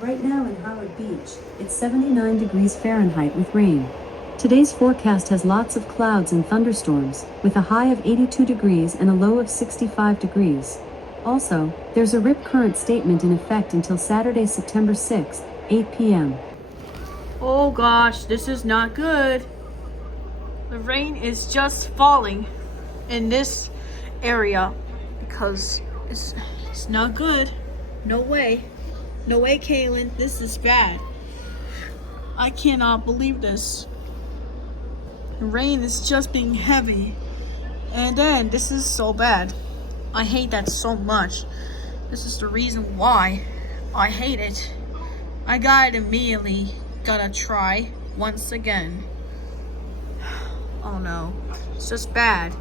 Right now in Howard Beach, it's 79 degrees Fahrenheit with rain. Today's forecast has lots of clouds and thunderstorms, with a high of 82 degrees and a low of 65 degrees. Also, there's a rip current statement in effect until Saturday, September 6th, 8 p.m. Oh gosh, this is not good. The rain is just falling in this area because it's not good. No way. No way, Kaylin. This is bad. I cannot believe this. The rain is just being heavy. And then this is so bad. I hate that so much. This is the reason why I hate it. I immediately gotta try once again. Oh no, it's just bad.